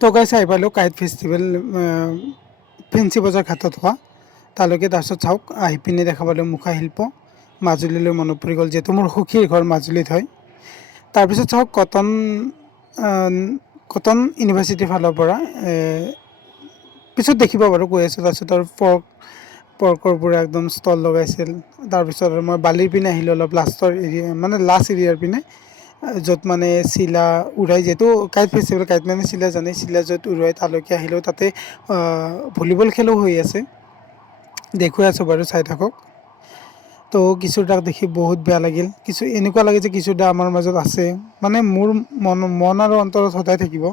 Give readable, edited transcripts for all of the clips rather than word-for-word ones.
তো গাইছ আহি পালোঁ কাইট ফেষ্টিভেল ফেঞ্চি বজাৰ ঘাটত হোৱা তালৈকে। তাৰপিছত চাওক আহি পিনে দেখা পালোঁ মুখাশিল্প, মাজুলীলৈ মনত পৰি গ'ল যিহেতু মোৰ সখীৰ ঘৰ মাজুলীত হয়। তাৰপিছত চাওক কটন ইউনিভাৰ্চিটিৰ ফালৰ পৰা পিছত দেখিব বাৰু কৈ আছোঁ। তাৰপিছত আৰু পৰ্কৰ পৰা একদম ষ্টল লগাইছিল। তাৰপিছত আৰু মই বালিৰ পিনে আহিলোঁ, অলপ লাষ্টৰ এৰিয়া মানে লাষ্ট এৰিয়াৰ পিনে, য'ত মানে চিলা উৰাই, যিহেতু কাইট ফেষ্টিভেল, কাইট মানে চিলা জানেই, চিলা য'ত উৰুৱাই তালৈকে আহিলোঁ। তাতে ভলীবল খেলো হৈ আছে, দেখুৱাই আছোঁ বাৰু চাই থাকক। তো কিশোৰদাক দেখি বহুত বেয়া লাগিল। এনেকুৱা লাগে যে কিশোৰদা আমাৰ মাজত আছে, মানে মোৰ মন আৰু অন্তৰত সদায় থাকিব,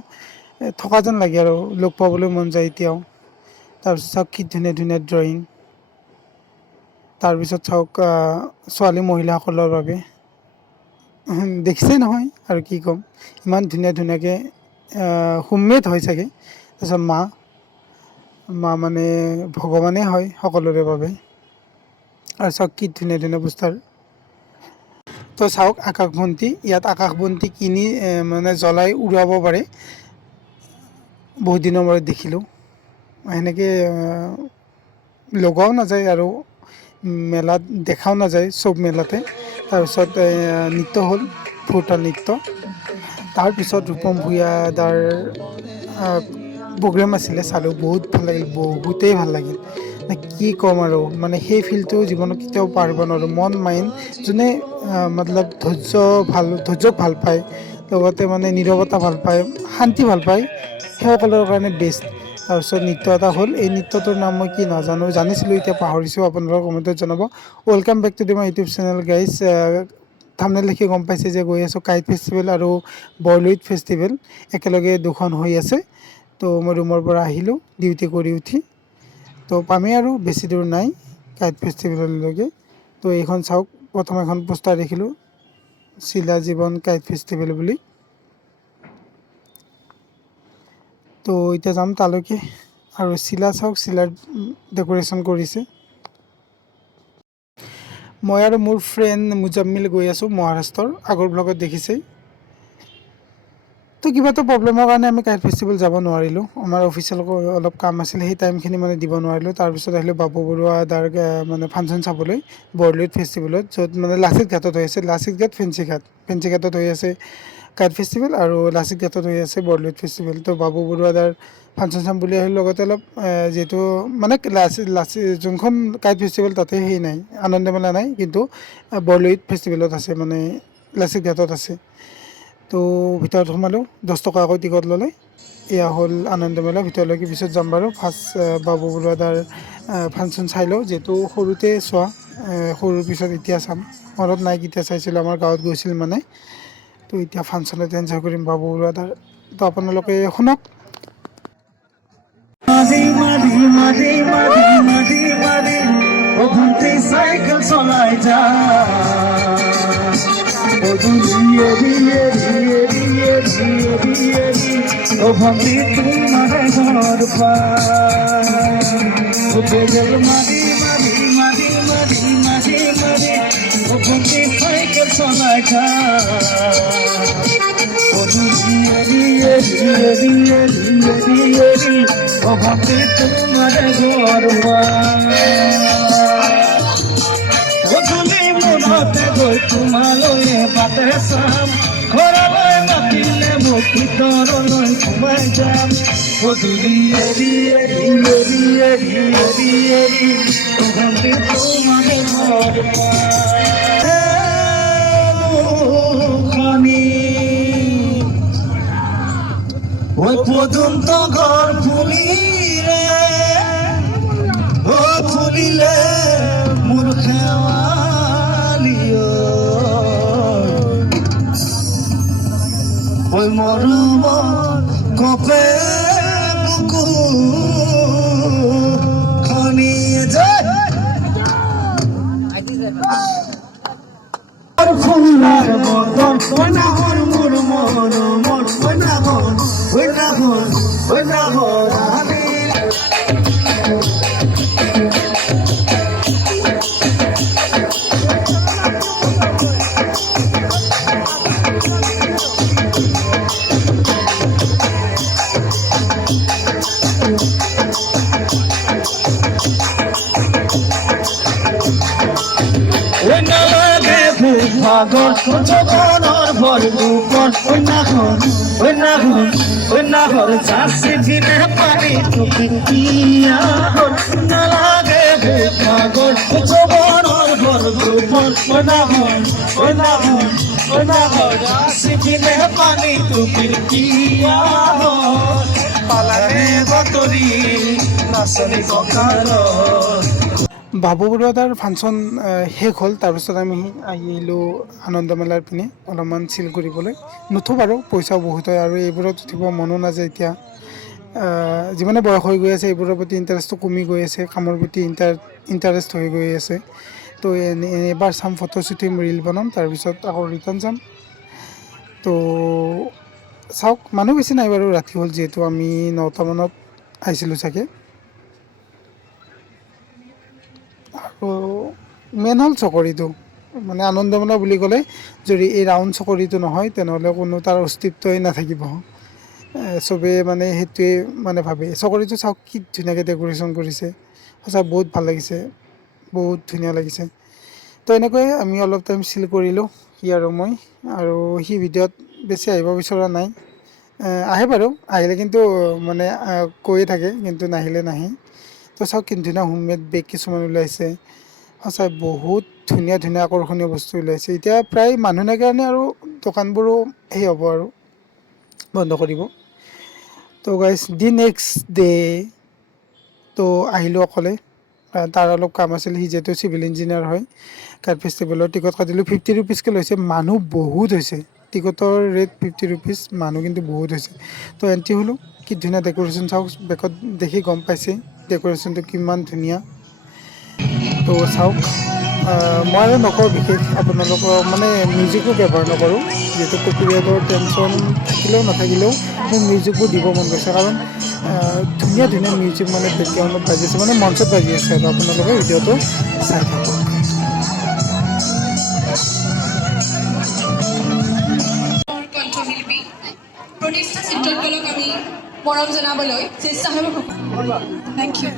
থকা যেন লাগে আৰু লগ পাবলৈ মন যায় এতিয়াও। তাৰপিছত চাওক কি ধুনীয়া ধুনীয়া ড্ৰয়িং। তাৰপিছত চাওক ছোৱালী মহিলাসকলৰ বাবে দেখিছেই নহয় আৰু কি ক'ম, ইমান ধুনীয়া ধুনীয়াকৈ হোমমেড হয় চাগে। তাৰপিছত মা মানে ভগৱানেই হয় সকলোৰে বাবে। আৰু চাওক কি ধুনীয়া ধুনীয়া পোষ্টাৰ। তো চাওক আকাশবন্তি, ইয়াত আকাশবন্তি কিনি মানে জ্বলাই উৰুৱাব পাৰে। বহুত দিনৰ মূৰত দেখিলোঁ, সেনেকৈ লগোৱাও নাযায় আৰু মেলাত দেখাও নাযায় চব মেলাতে। তাৰপিছত নৃত্য হ'ল ফুৰতাল নৃত্য। তাৰপিছত ৰূপম ভূঞা দাৰ প্ৰগ্ৰেম আছিলে, চালোঁ, বহুত ভাল লাগিল, বহুতেই ভাল লাগিল। কি ক'ম আৰু, মানে সেই ফিলটো জীৱনত কেতিয়াও পাহৰিব নোৱাৰোঁ। মন মাইণ্ড যোনে মতলব ধৈৰ্যক ভাল পায়, লগতে মানে নীৰৱতা ভাল পায়, শান্তি ভাল পায়, সেইসকলৰ কাৰণে বেষ্ট। তাৰপিছত নৃত্য এটা হ'ল, এই নৃত্যটোৰ নাম মই কি নাজানো, জানিছিলোঁ এতিয়া পাহৰিছোঁ, আপোনালোকে কমেণ্টত জনাব। Welcome back to the my YouTube channel guys. Thumbnail দেখি গম পাইছে যে গৈ আছোঁ কাইট ফেষ্টিভেল আৰু বৰলুইত ফেষ্টিভেল, একেলগে দুখন হৈ আছে। তো মই ৰুমৰ পৰা আহিলোঁ ডিউটি কৰি উঠি, তো পামেই আৰু বেছি দূৰ নাই কাইট ফেষ্টিভেললৈকে। তো এইখন চাওক, প্ৰথম এখন পোষ্টাৰ দেখিলোঁ, চিলা জীৱন কাইট ফেষ্টিভেল বুলি। তো এতিয়া যাম তালৈকে। আৰু চিলা চাওক, চিলাৰ ডেক'ৰেশ্যন কৰিছে। মই আৰু মোৰ ফ্ৰেণ্ড মুজাম্মিল গৈ আছোঁ মহাৰাষ্ট্ৰৰ, আগৰ ব্লগত দেখিছেই। তো কিবা এটা প্ৰব্লেমৰ কাৰণে আমি কাইট ফেষ্টিভেল যাব নোৱাৰিলোঁ, আমাৰ অফিচিয়েল অলপ কাম আছিলে, সেই টাইমখিনি মানে দিব নোৱাৰিলোঁ। তাৰপিছত আহিলোঁ বাবু বৰুৱা দাৰ মানে ফাংচন চাবলৈ বৰলুইত ফেষ্টিভেলত, য'ত মানে লাচিত ঘাটত হৈ আছে। লাচিত ঘাট, ফেঞ্চি ঘাটত হৈ আছে কাইট ফেষ্টিভেল, আৰু লাচিত ঘাটত হৈ আছে বৰলুইত ফেষ্টিভেল। তো বাবু বৰুৱা দাৰ ফাংচন চাম বুলি আহিলোঁ, লগতে অলপ যিহেতু মানে লাচিত যোনখন কাইট ফেষ্টিভেল তাতে সেই নাই, আনন্দ মেলা নাই, কিন্তু বৰলুইত ফেষ্টিভেলত আছে, মানে লাচিত ঘাটত আছে। তো ভিতৰত সোমালোঁ, 10 টকাকৈ টিকট ল'লে। এয়া হ'ল আনন্দ মেলা, ভিতৰলৈকে পিছত যাম বাৰু। ফাৰ্ষ্ট বাবু বৰুৱা দাৰ ফাংচন চাই লওঁ, যিহেতু সৰুতে চোৱা, সৰুৰ পিছত এতিয়া চাম, মনত নাই কেতিয়া চাইছিলোঁ, আমাৰ গাঁৱত গৈছিল মানে। তো এতিয়া ফাংচনত এনজয় কৰিম বাবু বৰুৱা দাৰ। তো আপোনালোকে শুনক। চাইকেল চলাই যা, ও ভাবি তোমার ঘর পাগল মারি মারি মারি মারি মারি মারি, ও ভাবি সাইকেল চলাই যা, ও ভাবি তোমার ঘর মনতে গৈ তোমালৈ বাটে চাম, ঘৰলৈ মাতিলে মোক ভিতৰলৈ সোমাই যাম। গধূলি এৰি এৰি এৰি এৰি এৰি এৰি ভন্টি তোমাৰ ঘৰ খানি ওই পর্যন্ত ঘর ফুলিলে, ও ফুলিলে মোর খেওয়া ওই মরম কপে বুকু খনি যায় ফুলার বদন, ওই না ঘর মোর মন মোর, ওই না ঘর ওই না ঘর ওই না ঘর আমি যৌবনৰ ভৰ দুপৰ অন্যাহৰ যাচি দিনে পানী টুপিয়া নালাগে ভাগৰ যৌবনৰ ভৰ দুপৰ অন্যাহৰ যাচি দিনে পানী টুপিয়া পালানে বাতৰি নাচনি কঁকালত বাবু বৰুৱাৰ ফাংচন শেষ হ'ল। তাৰপিছত আমি আহিলোঁ আনন্দমেলাৰ পিনে অলপমান চিল কৰিবলৈ। নুঠো বাৰু, পইচাও বহুত হয় আৰু এইবোৰত উঠিব মনো নাযায় এতিয়া। যিমানে বয়স হৈ গৈ আছে এইবোৰৰ প্ৰতি ইণ্টাৰেষ্টটো কমি গৈ আছে, কামৰ প্ৰতি ইণ্টাৰেষ্ট হৈ গৈ আছে। তো এবাৰ চাম, ফটো শ্বুটিং, ৰিল বনাম, তাৰপিছত আকৌ ৰিটাৰ্ণ যাম। তো চাওক, মানুহ বেছি নাই বাৰু, ৰাতি হ'ল যিহেতু। আমি 9টামানত আহিছিলোঁ চাগে। আৰু মেইন হ'ল চকৰিটো, মানে আনন্দমেলা বুলি ক'লে যদি এই ৰাউণ্ড চকৰিটো নহয় তেনেহ'লে কোনো তাৰ অস্তিত্বই নাথাকিব। চবেই মানে সেইটোৱে মানে ভাবে। চকৰিটো চাওক কি ধুনীয়াকৈ ডেক'ৰেশ্যন কৰিছে, সঁচা বহুত ভাল লাগিছে, বহুত ধুনীয়া লাগিছে। তো এনেকৈয়ে আমি অলপ টাইম চিল কৰিলোঁ, সি আৰু মই। আৰু সি ভিডিঅ'ত বেছি আহিব বিচৰা নাই। আহে বাৰু, আহিলে কিন্তু মানে কৈয়ে থাকে, কিন্তু নাহিলে নাহে। তো চাওক কি ধুনীয়া হোমমেড বেগ কিছুমান ওলাইছে, সঁচাই বহুত ধুনীয়া ধুনীয়া আকৰ্ষণীয় বস্তু ওলাইছে। এতিয়া প্ৰায় মানুহ নাই কাৰণে আৰু দোকানবোৰো সেই হ'ব আৰু বন্ধ কৰিব। তো গাইজ দি নেক্সট ডে তো আহিলোঁ অকলে। তাৰ অলপ কাম আছিল, সি যিহেতু চিভিল ইঞ্জিনিয়াৰ হয়। কাইট ফেষ্টিভেলৰ টিকট কাটিলোঁ, 50 ৰুপিজকৈ লৈছে। মানুহ বহুত হৈছে, টিকটৰ ৰেট 50 ৰুপিজ, মানুহ কিন্তু বহুত হৈছে। তো এণ্ট্ৰি হ'লোঁ, কি ধুনীয়া ডেক'ৰেশ্যন চাওক, বেকত দেখি গম পাইছে ডেক'ৰেশ্যনটো কিমান ধুনীয়া। তো চাওক, মই আৰু নকওঁ বিশেষ, আপোনালোকক মানে মিউজিকো ব্যৱহাৰ নকৰোঁ, যিহেতু কপিৰাইটৰ টেনশ্যন থাকিলেও নাথাকিলেও মোৰ মিউজিকবোৰ দিব মন গৈছে। কাৰণ ধুনীয়া ধুনীয়া মিউজিক মানে বেকগ্ৰাউণ্ডত বাজি আছে, মানে মঞ্চত বাজি আছে। আৰু আপোনালোকে ভিডিঅ'টো চাই থাকক। কণ্ঠশিল্পী প্ৰতিষ্ঠা চিত্ৰকলাক আমি মৰম জনাবলৈ চেষ্টা কৰিব। Thank you.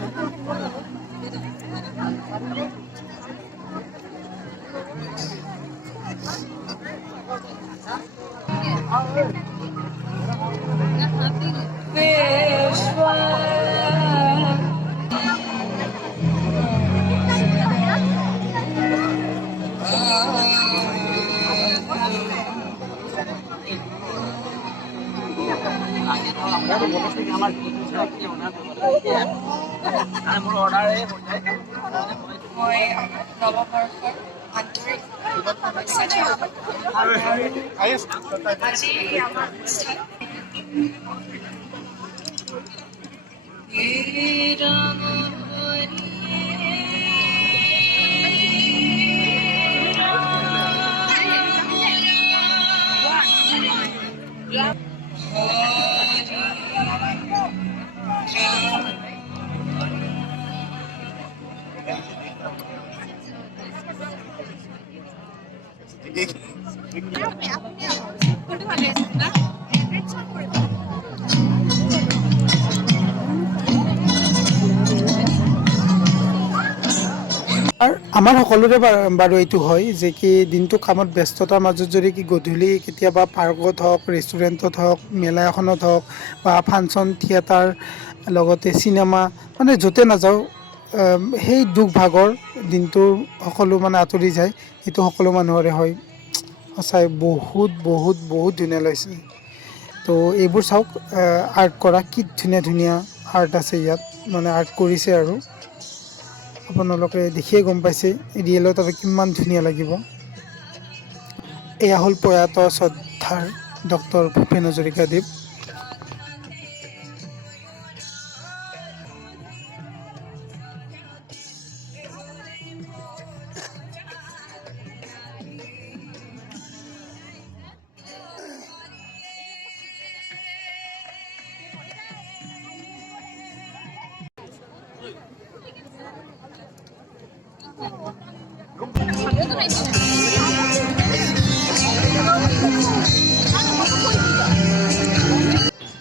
মই নৱবৰ্ষৰ আন্তৰিক শুভেচ্ছা জনালোঁ। আজি আমাৰ অনুষ্ঠান আমাৰ সকলোৰে বাৰু এইটো হয় যে কি দিনটো কামত ব্যস্ততাৰ মাজত যদি কি গধূলি কেতিয়াবা পাৰ্কত হওক, ৰেষ্টুৰেণ্টত হওক, মেলা এখনত হওক, বা ফাংচন, থিয়েটাৰ, লগতে চিনেমা, মানে য'তে নাযাওঁ, সেই দুখ ভাগৰ দিনটোৰ সকলো মানে আঁতৰি যায়। সেইটো সকলো মানুহৰে হয়। সঁচাই বহুত বহুত বহুত ধুনীয়া লাগিছে। তো এইবোৰ চাওক, আৰ্ট কৰা কি ধুনীয়া ধুনীয়া আৰ্ট আছে ইয়াত, মানে আৰ্ট কৰিছে আৰু আপোনালোকে দেখিয়ে গম পাইছে ৰিয়েলত আৰু কিমান ধুনীয়া লাগিব। এয়া হ'ল প্ৰয়াত শ্ৰদ্ধাৰ ডক্টৰ ভূপেন হাজৰিকাদেৱ।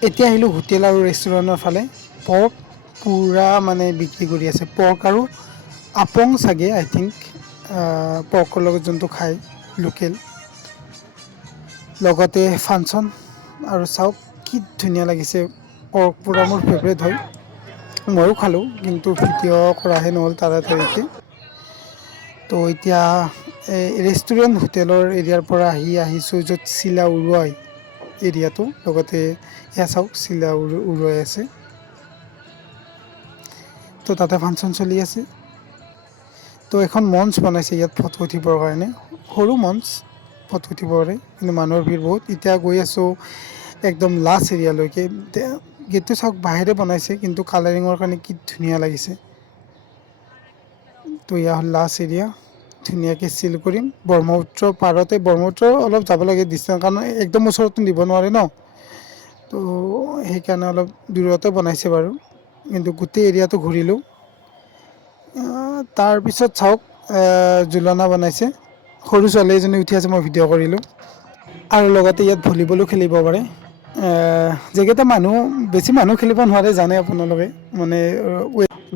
এতিয়া আহিলোঁ হোটেল আৰু ৰেষ্টুৰেণ্টৰ ফালে। পৰ্ক পূৰা মানে বিক্ৰী কৰি আছে, পৰ্ক আৰু আপং চাগে, আই থিংক পৰ্কৰ লগত যোনটো খায় লোকেল। লগতে ফাংচন আৰু চাওক কি ধুনীয়া লাগিছে। পৰ্ক পোৰা মোৰ ফেভৰেট হয়, ময়ো খালোঁ কিন্তু ভিডিঅ' কৰাহে নহ'ল তাড়াতাড়িকৈ। তো এতিয়া ৰেষ্টুৰেণ্ট হোটেলৰ এৰিয়াৰ পৰা আহিছোঁ য'ত চিলা উৰুৱাই এৰিয়াটো, লগতে এয়া চাওক চিলা উৰুৱাই আছে। তো তাতে ফাংচন চলি আছে। তো এখন মঞ্চ বনাইছে ইয়াত ফটো উঠিবৰ কাৰণে, সৰু মঞ্চ ফটো উঠিবৰে, কিন্তু মানুহৰ ভিৰ বহুত। এতিয়া গৈ আছোঁ একদম লাষ্ট এৰিয়ালৈকে। গেটটো চাওক বাঁহেৰে বনাইছে কিন্তু কালাৰিঙৰ কাৰণে কি ধুনীয়া লাগিছে। তো এয়া হ'ল লাষ্ট এৰিয়া, ধুনীয়াকৈ চিল কৰিম। ব্ৰহ্মপুত্ৰ পাৰতে, ব্ৰহ্মপুত্ৰ অলপ যাব লাগে ডিষ্টেঞ্চ, কাৰণ একদম ওচৰতো নিব নোৱাৰে ন, তো সেইকাৰণে অলপ দূৰতে বনাইছে বাৰু, কিন্তু গোটেই এৰিয়াটো ঘূৰিলোঁ। তাৰপিছত চাওক জুলনা বনাইছে, সৰু ছোৱালী এজনী উঠি আছে, মই ভিডিঅ' কৰিলোঁ। আৰু লগতে ইয়াত ভলীবলো খেলিব পাৰে। যিকেইটা মানুহ, বেছি মানুহ খেলিব নোৱাৰে জানে আপোনালোকে, মানে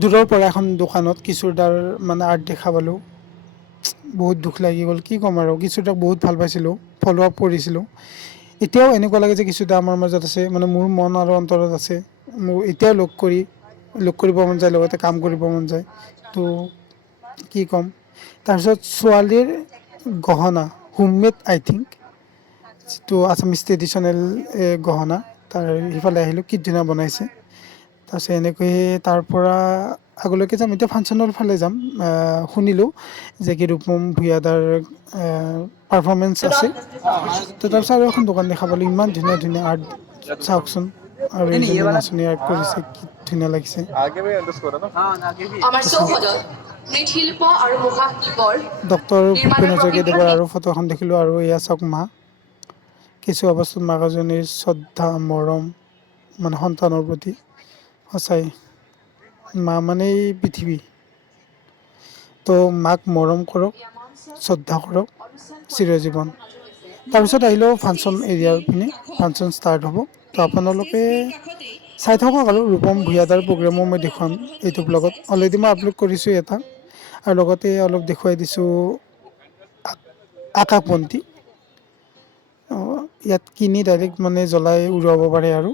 দূৰৰ পৰা এখন দোকানত কিশোৰদাৰ মানে আৰ্ট দেখা পালোঁ, বহুত দুখ লাগি গ'ল। কি ক'ম আৰু, কিশোৰদাক বহুত ভাল পাইছিলোঁ, ফ'ল' আপ কৰিছিলোঁ। এতিয়াও এনেকুৱা লাগে যে কিশোৰদা আমাৰ মাজত আছে, মানে মোৰ মন আৰু অন্তৰত আছে। মোৰ এতিয়াও লগ কৰিব মন যায়, লগতে কাম কৰিব মন যায়। তো কি ক'ম। তাৰপিছত ছোৱালীৰ গহনা, হোমমেড আই থিংক, যিটো আছামিজ ট্ৰেডিশ্যনেল গহনা, তাৰ সিফালে আহিলোঁ, কি ধুনীয়া বনাইছে। তাৰপিছত এনেকৈয়ে তাৰ পৰা আগলৈকে যাম, এতিয়া ফাংচনৰ ফালে যাম। শুনিলোঁ যে কি ৰূপম ভূঞাদাৰ পাৰফৰ্মেঞ্চ আছে। তো তাৰপিছত আৰু এখন দোকান দেখা পালোঁ, ইমান ধুনীয়া ধুনীয়া আৰ্ট চাওকচোন, আৰু এইজনী নাচনী আৰ্ট কৰিছে, কি ধুনীয়া লাগিছে। আমাৰ চৌহদত মৃৎশিল্প আৰু মুখা শিল্পৰ ডক্টৰ ভূপেন নিৰ্মাণৰ হাজৰিকাদেৱৰ প্ৰশিক্ষণ আৰু ফটো এখন দেখিলোঁ। আৰু এয়া চাওক মা, কিছু অৱস্থাত মাকজনীৰ শ্ৰদ্ধা মৰম, মানে সন্তানৰ প্ৰতি, সঁচাই মা মানেই পৃথিৱী। তো মাক মৰম কৰক, শ্ৰদ্ধা কৰক চিৰজীৱন। তাৰপিছত আহিলোঁ ফাংচন এৰিয়াৰ পিনে, ফাংচন ষ্টাৰ্ট হ'ব। তো আপোনালোকে চাই থাকক, আৰু ৰূপম ভূঞাদাৰ প্ৰগ্ৰেমো মই দেখুৱাম এইটো ব্লগত। অলৰেডি মই আপলোড কৰিছোঁ এটা, আৰু লগতে অলপ দেখুৱাই দিছোঁ আকাশবন্তি। ইয়াত কিনি ডাইৰেক্ট মানে জ্বলাই উৰুৱাব পাৰে আৰু।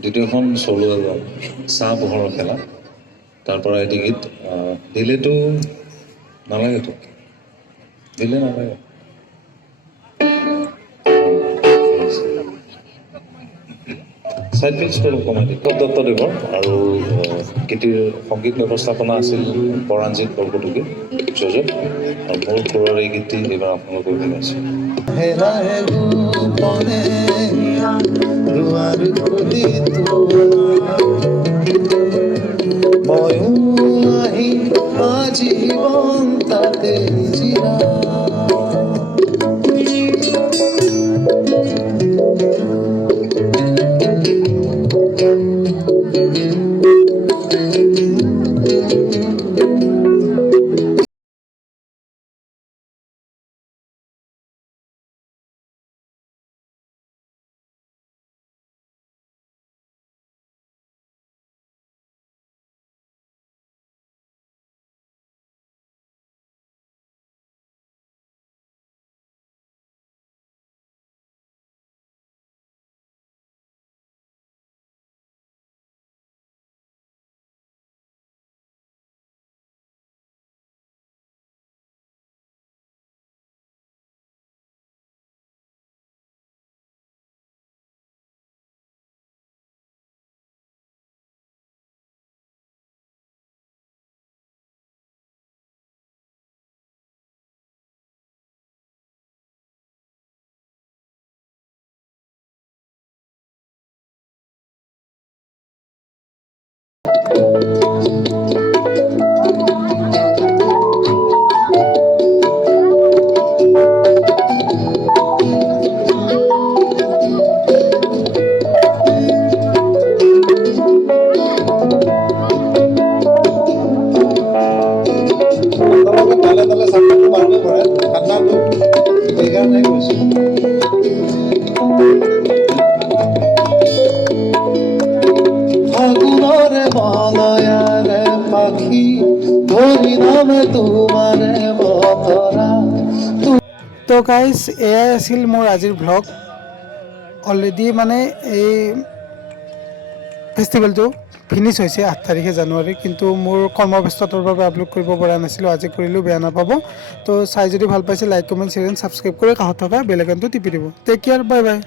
দ্বিতীয়খন চলো এলবাম চাহ পোহৰৰ খেলা তাৰ পৰা এটি গীত দিলেতো নালাগেতো দিলে নালাগে চাইড পিচ কৰোঁ কমেডি দত্তদেৱৰ আৰু গীতিৰ সংগীত ব্যৱস্থাপনা আছিল পৰাঞ্জিত বৰকটকী প্ৰযোজক আৰু মোৰ সুৰৰ এই গীতটি এইবাৰ আপোনালোকক জনাইছোঁ হেৰাহে গোপনে দুৱাৰ খুলি ময়ো আহি আজীৱন তাতে জিৰা ফাগুনৰে বলয়াৰে পাখি ধৰি নামে তোমাৰে বতৰা তো গাইজ এয়াই আছিল মোৰ আজিৰ ভ্লগ অলৰেডি মানে এই ফেষ্টিভেলটো ফিনিছ হৈছে 8 তাৰিখে জানুৱাৰী কিন্তু মোৰ কৰ্মব্যস্ততাৰ বাবে আপলোড কৰিব পৰা নাছিলোঁ আজি কৰিলোঁ বেয়া নাপাব তো চাই যদি ভাল পাইছে like comment share and subscribe কৰি কাষত থকা বেল আইকনটো টিপি দিব টেক কেয়াৰ বাই বাই